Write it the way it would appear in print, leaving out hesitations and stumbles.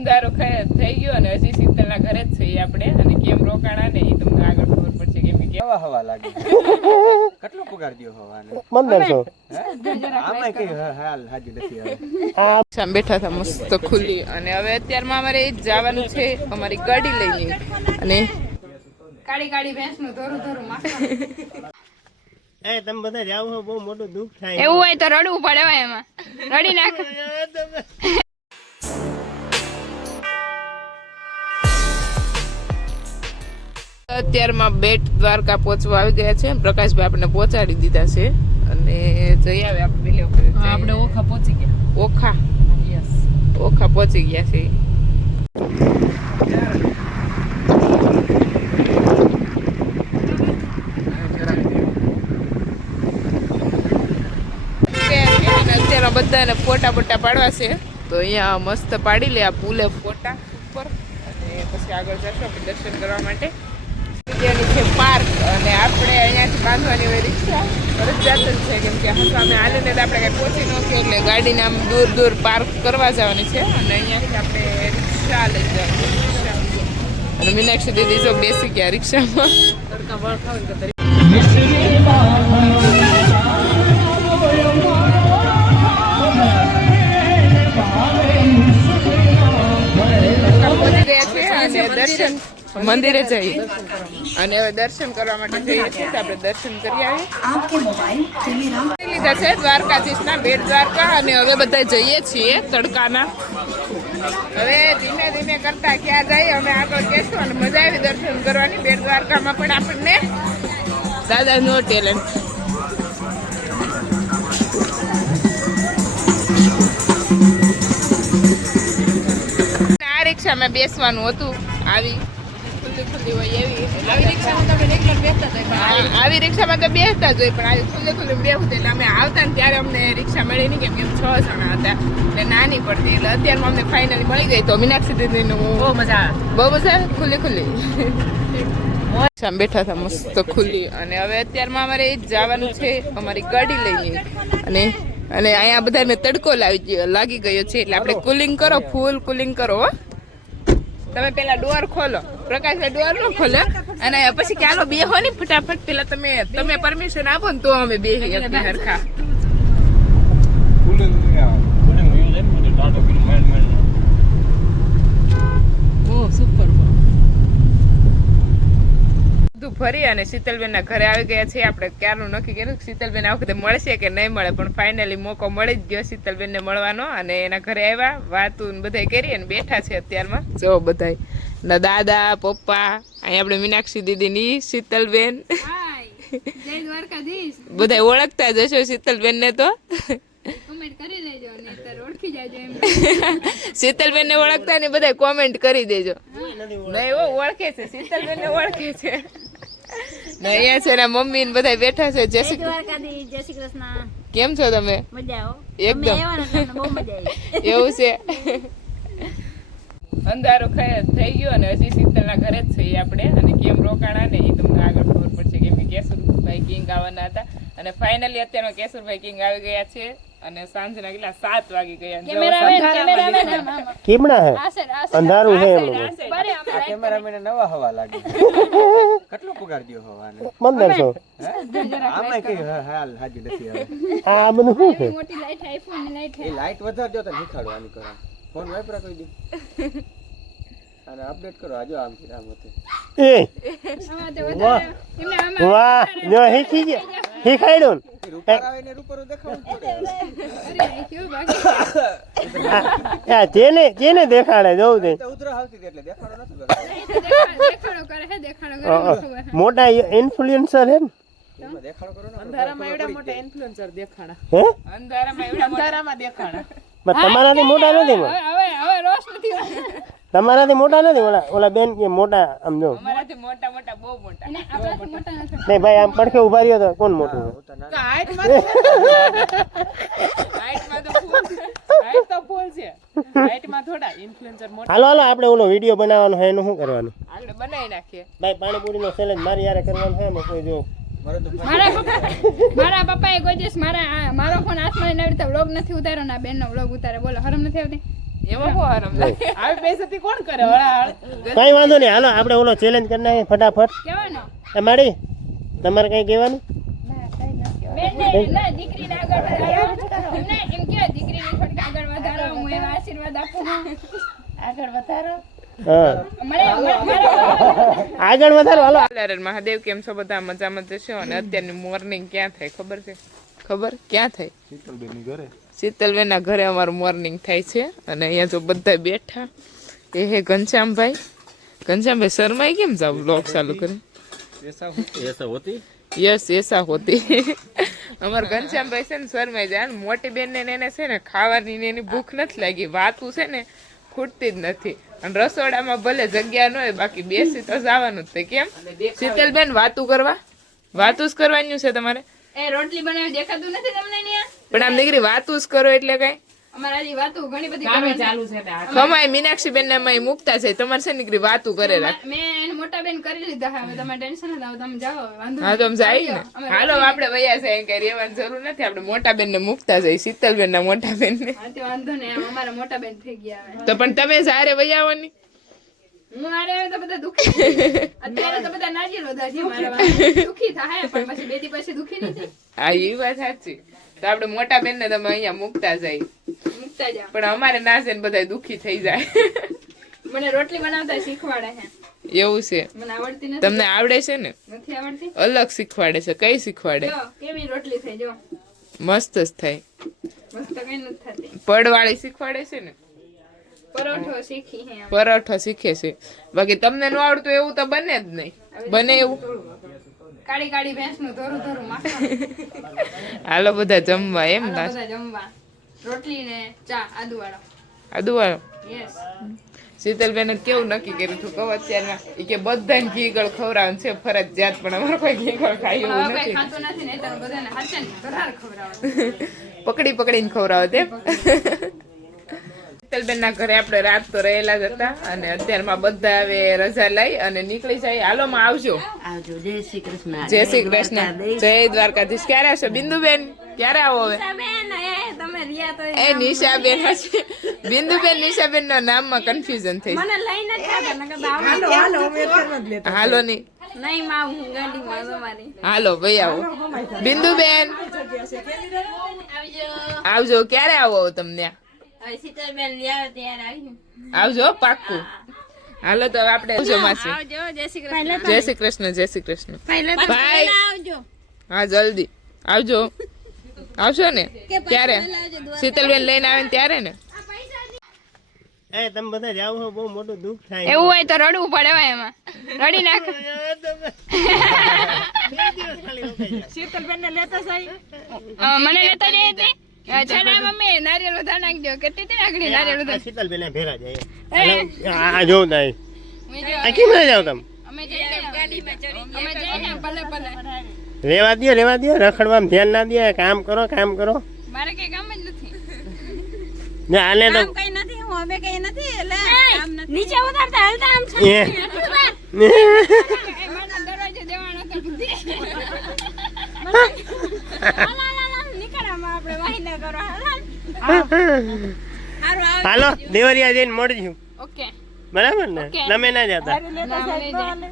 અંધારું થઈ ગયું અને હજી શીતલના ઘરે જ છીએ આપણે અને કેમ રોકાણા ને એ તમને આગળ ખબર પડશે કેમ કે કેવા હવા લાગે કેટલો પગાર દ્યો હવાને 1500 આમાં કઈ હાલ હાજી નથી હવે સામે બેઠા હતા મસ્ત ખુલ્લી અને હવે અત્યારમાં અમારે જવાનું છે અમારી ગાડી લઈને અને કાળી કાળી ભેંસનું ધોરું ધોરું માખણ તમે બધા જાવ હો બહુ મોટું દુઃખ થાય એવું હોય તો રડવું પડે હોય એમાં રડી નાખ અત્યારમાં બેટ દ્વારકા પહોંચવા આવી ગયા છે પ્રકાશભાઈ આપણને પહોંચાડી દીધા છે અને જઈ આવે આપણે ઓખા પહોંચી ગયા ઓખા પહોંચી ગયા છે અત્યારે બધાને ફોટા પાડવા છે તો અહીંયા મસ્ત પાડી લે આ પુલે ફોટા ઉપર અને પછી આગળ જશું આપણે દર્શન કરવા માટે છે પાર્ક અને આપણે અહીંયાથી બાંધવાની હોય રિક્ષા ફરજિયાત જ છે કેમ કે સામે હાલીને આપણે કંઈ પહોંચી ન કે એટલે ગાડીને આમ દૂર પાર્ક કરવા જવાની છે અને અહીંયાથી આપણે રિક્ષા લઈ જવાની અને મીનાક્ષી દીદી જો બેસી ગયા રિક્ષામાં દર્શન મંદિરે જઈએ અને હવે દર્શન કરવા માટે જઈએ છીએ તો આપણે દર્શન કરી આવીએ લીધા છે દ્વારકાધીશના બેટ દ્વારકા અને હવે બધા જઈએ છીએ તડકાના હવે ધીમે ધીમે કરતા ક્યાં જઈએ અમે આગળ કહેશું અને મજા આવી દર્શન કરવાની બેટ દ્વારકામાં પણ આપણને દાદા નો ટેલેન્ટ આ રિક્ષામાં બેસવાનું હતું આવી ખુલ્લી હોય એવી આવી રિક્ષામાં તો બેસતા જ હોય પણ આજે ખુલ્લી બેસવું એટલે અમે આવતા ને ત્યારે અમને રિક્ષા મળી નહીં કેમ કે 6 જણા હતા એટલે નાની પડતી એટલે અત્યારમાં અમને ફાઇનલી મળી ગઈ તો મીનાક્ષી દીદીનું બહુ મજા ખુલ્લી બેઠા હતા મસ્ત ખુલ્લી અને હવે અત્યારમાં અમારે જવાનું છે અમારી ગાડી લઈને અને અહીંયા બધાને તડકો લાગી ગયો છે એટલે આપણે કુલિંગ કરો ફૂલ કુલિંગ કરો તમે પેલા ડોર ખોલો પ્રકાશ ડોર નો ખોલો અને પછી કે હાલો બેહો ને ફટાફટ પેલા તમે પરમિશન આપો ને તો અમે બેહી હરખા ફરી અને શીતલબેનના ઘરે આવી ગયા છે આપણે ક્યારનું નક્કી કર્યું શીતલબેન આ વખતે મળશે કે નહીં મળે પણ ફાઇનલી મોકો મળી જ ગયો શીતલબેનને મળવાનો અને એના ઘરે આવ્યા વાતું બધા કરી અને બેઠા છે અત્યારમાં જો બધા ના દાદા પપ્પા અહીંયા આપણે મીનાક્ષી દીદીની શીતલબેન બધા ઓળખતા જશો શીતલબેન ને તો શીતલબેન ને ઓળખતા ને બધા કોમેન્ટ કરી દેજો નહીં ઓળખે છે શીતલબેન ને ઓળખે છે અહીંયા છે ને મમ્મી ને બધા બેઠા છે જય શ્રી કૃષ્ણ કેમ છો તમે એકદમ એવું છે અંધારું થઈ ગયું અને હજી શીતલના ઘરે જ છીએ આપણે અને કેમ રોકાણા ને એ તમને આગળ ખબર પડશે કેમ કે કેશુરભાઈ કિંગ આવવાના હતા અને ફાઇનલી અત્યારમાં કેશુરભાઈ કિંગ આવી ગયા છે અને સાંજના કેટલા 7 વાગી ગયા કેમણા હે અંધારું છે આ કેમેરામેન નવા હવા લાગે કેટલો પગાર દ્યો હવાને 1500 આમાં કઈ હાલ હાજી નથી હવે આ બધું શું છે મોટી લાઈટ આઈફોન ની લાઈટ એ લાઈટ વધાર દો તો નીખાડવાની કરો ફોન વાપરા કરી દે અને અપડેટ કરો આજો આમ થી આમ હતી એ વાહ જો હીખી ગયા હીખાડ્યો રૂપર આવીને રૂપરો દેખાવું પડે જેને દેખાડે જોઉં તે ઉધરા આવતી એટલે દેખાડો નથી મોટા ઇન્ફ્લુએન્સર હે ને દેખાડો કરો ને અંધારામાં એવડા મોટા ઇન્ફ્લુએન્સર દેખાણા હે અંધારામાં દેખાણા તમારાથી મોટા નથી હવે રોશ નથી તમારાથી મોટા નથી ઓલા બેન કે મોટા આમ જો અમારાથી મોટા બહુ મોટા નહીં ભાઈ આમ પડખે ઉભા રહ્યો તો કોણ મોટું હાલો આપણે ઓલો વિડીયો બનાવવાનો છે એનું શું કરવાનું આપણે બનાવી નાખીએ ભાઈ પાણીપુરી નો સેલેડ મારી યારે કરવાનું છે એમાં કોઈ જો મારા પપ્પાએ કોઈ દિવસ મારો ફોન હાથમાં લઈને આવી રીતે વ્લોગ નથી ઉતાર્યો ના બેનનો વ્લોગ ઉતારે બોલો હરમ નથી આવતી એમાં બહુ આરામ લાગે આવી બેસતી કોણ કરે હળાહળ કઈ વાંધો નહીં, હાલો આપણે ઓલો ચેલેન્જ કરી નાખીએ ફટાફટ. કેવાનો એ માડી તમારે કઈ કહેવાનું? બેન ના દીકરીને આગળ વધારો એમને એમ કે દીકરીને થોડીક આગળ વધારો હું એવા આશીર્વાદ આપું આગળ વધારો હા મળે આગળ વધારો હાલો. લાલન મહાદેવ કેમ છો બધા? મજામાં જશો. અને અત્યારની મોર્નિંગ ક્યાં થાય ખબર છે? ખબર ક્યાં થાય? શીતલબેન ના ઘરે અમારું મોર્નિંગ થાય છે. અને અહીંયા જો બધા બેઠા એ હે ઘનશ્યામભાઈ શર્માઈ કેમ જાવ બ્લોગ ચાલુ કરે? યસ એસા હોતી. અમાર ઘનશ્યામભાઈ છે ને શર્માઈ જાય. મોટી બેન ને એને છે ને ખાવાની ને એની ભૂખ નથી લાગી, વાતું છે ને ખૂટતી જ નથી. અને રસોડામાં ભલે જગ્યા ન હોય, બાકી બેસી તો જવાનું જ. કેમ શીતલબેન વાતું કરવા? વાતું જ કરવાનું છે તમારે? એ રોટલી બનાવી દેખાતું નથી તમને અહીંયા? પણ આમ દીકરી વાતું જ કરો એટલે કઈ અમારા હજી વાતો ઘણી બધી ચાલુ છે. કમાય મીનાક્ષી બેન ને અમે મૂકતા છે, તમારે છે દીકરી વાતું કરે રાખ. મેં એને મોટા બેન કરી લીધા. હવે તમે ટેન્શન ના તમે જાઓ, વાંધો હા તો આમ જાય ને. હાલો આપણે વયા છે, કઈ રહેવાની જરૂર નથી. આપણે મોટા બેન ને મૂકતા જઈએ, શીતલબેન ના મોટા બેન ને. વાંધો નહીં, અમારા મોટા બેન થઈ ગયા હવે. તો પણ તમે સારે વયા આવવાની. હું આરે આવે તો બધા દુખી અત્યારે તો બધા નાજી રોધા છે મારા દુખી થાય, પણ પછી બે દી પછી દુખી નહીં થાય. હા એ વાત સાચી. તો આપણે મોટા બેન ને તમે અહીંયા મૂકતા જાય, મૂકતા જાઓ. પણ અમારે ના છે ને બધા દુખી થઈ જાય. મને રોટલી બનાવતા શીખવાડે છે. એવું છે? મને આવડતી નથી. તમને આવડે છે ને? નથી આવડતી. અલગ શીખવાડે છે. કઈ શીખવાડે? જો કેવી રોટલી થઈ જો મસ્ત જ થાય. મસ્ત કઈ નથી થતી. પડવાળી શીખવાડે છે ને? પરોઠો શીખી હે. પરોઠો શીખે છે. બાકી તમને ન આવડતું એવું તો બને જ નહીં. બને એવું? કાળી કાળી ભેંસ નું ધોરું ધોરું માખણ. હાલો બધા જમવા એમ ના? બધા જમવા. રોટલી ને ચા આદુવાળો. આદુવાળો. યસ. શીતલબેન કેવું નક્કી કર્યું હતું કહો અત્યારમાં? એ કે બધાને ઘીગળ ખવડાવવાનું છે ફરજિયાત, પણ અમારે કોઈ ઘીગળ ખાય એવું હવે કઈ નથી. ખાતું નથી ને તો બધાને હાચે ને ઘરાર ખવડાવવાનું. પકડી પકડીને ખવડાવો તેમ. શીતલબેન ના ઘરે આપણે રાત તો રહેલા જ હતા, અને અત્યારમાં બધા હવે રજા લઈ અને નીકળી જાય. હાલો માં આવજો. જય શ્રી કૃષ્ણ. જય શ્રી કૃષ્ણ. જય દ્વારકાધીશ. ક્યારે આવશો બિંદુબેન? ક્યારે આવો હવે? તમે રિયા તો એ નિશાબેન હશે. બિંદુબેન નિશાબેન ના નામમાં કન્ફ્યુઝન થઈ. મને લઈને જ હાલો નહીં. નહીં માં હું ગાડીમાં તમારી. હાલો ભાઈ આવો. બિંદુબેન આવજો. ક્યારે આવો તમને? હવે શીતલબેન લ્યાવે ત્યારે આવી. આવજો પાક્કું. હાલો તો હવે આપણે આવજો માસી. આવજો. જય શ્રી કૃષ્ણ. જય શ્રી કૃષ્ણ. જય શ્રી કૃષ્ણ. બાય. આવજો. હા જલ્દી આવજો. આવશો ને? ક્યારે? શીતલબેન લઈને આવે ને ત્યારે ને? એ તમે બધા જાવ છો, બહુ મોટું દુઃખ થાય. એવું હોય તો રડવું પડે હોય એમાં. રડી નાખ. શીતલબેન ને લેતા સાઈ. મને લેતા જઈ હતી. છેડા મમ્મી નારિયેળ વધારે નાખજો. કેટલી હતી નાખડી નારિયેળ વધારે. શીતલબેન ભેરા જાય. આ જોઉં નહીં. આ કેમ ના જાવ તમે? અમે જઈને ગાડીમાં ચડી. અમે જઈને ભલે ભલે. રેવા દ્યો રખડવામાં ધ્યાન ના દે. કામ કરો. મારે કઈ કામ જ નથી. ના આને તો કઈ નથી. હું હવે કઈ નથી. એટલે કામ નથી. નીચે ઉતારતા હાલતા આમ છે. મને દરવાજો દેવાનો તો બુદ્ધિ. નીકળામાં આપણે વાહિના કરો. હાલો દેવરિયા જઈને મળજો. ઓકે. બરાબર ને? તમે ના જતા? ના, અમે જાય.